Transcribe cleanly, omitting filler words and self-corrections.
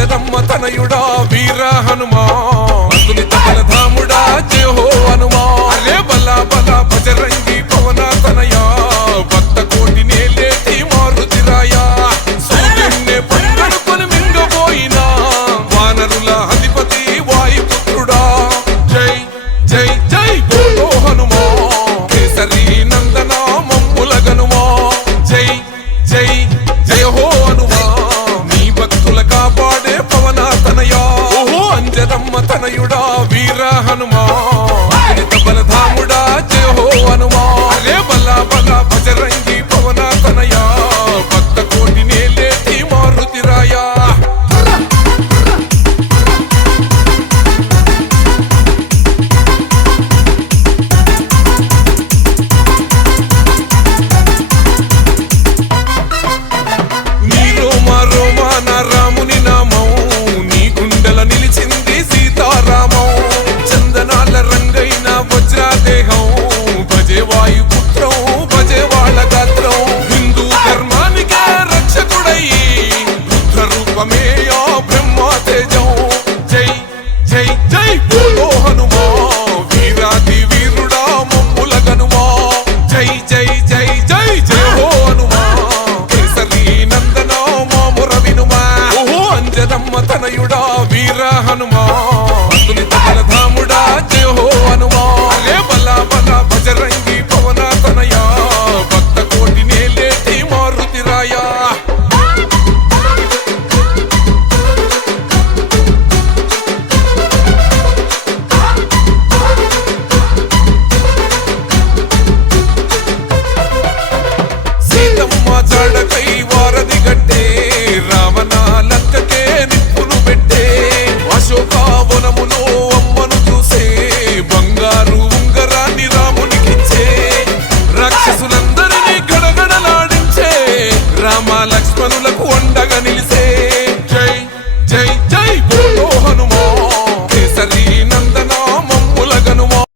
అంజనమ్మ తనయుడా వీర హనుమా అతులిత బలధాముడా జయ హో హనుమా అరే బల బల బజరంగి పవన తనయా భక్త కోటి నేలేటి మారుతిరాయా సూర్యున్నే పండడుకొని మింగబోయినా వానరుల అధిపతి వాయుపుత్రుడా జై జై జై బోలో హనుమా కేసరి నందన మమ్ముల గనుమా జై జై జయ హో హనుమా నీ భక్తుల కాపాడే పవన తనయా ఓహో అంజనమ్మ తనయుడా వీర హనుమా అతులిత బలధాముడా జయ హో హనుమా అరే బల బల బజరంగి పవన తనయా భక్త కోటి నేలేటి మారుతిరాయా నీ రోమా రోమా నా రాముని నామం నీ గుండెల నిలిచింది సీతారామం చందనాల రంగైన వజ్రాదేహం భజే వాయుపుత్రం భజే వాళ్ళ గాత్రం హిందూ ధర్మానికే రక్షకుడయ్యి రుద్ర రూపమే ఆ బ్రహ్మ తేజం జై జై జై బోలో హనుమా వీరాది వీరుడా మమ్ముల గనుమా జై జై జై జై జయ హో హనుమా కేసరి నందన మాముర వినుమా ఓహో అంజనమ్మ తనయుడా వీర హనుమా అతులిత బలధాముడా జయ హో హనుమా అరే బల బల బజరంగి పవన తనయా భక్త కోటి నేలేటి మారుతిరాయా సీతమ్మ జాడకై వారధి గట్టే రావణ లంకకే నిప్పులు పెట్టే అశోకావనములో అమ్మను చూసే బంగారు ఉంగరాన్ని రామునికిచ్చే రాక్షసులందరినీ గడగడలాడించే రామ లక్ష్మణులకు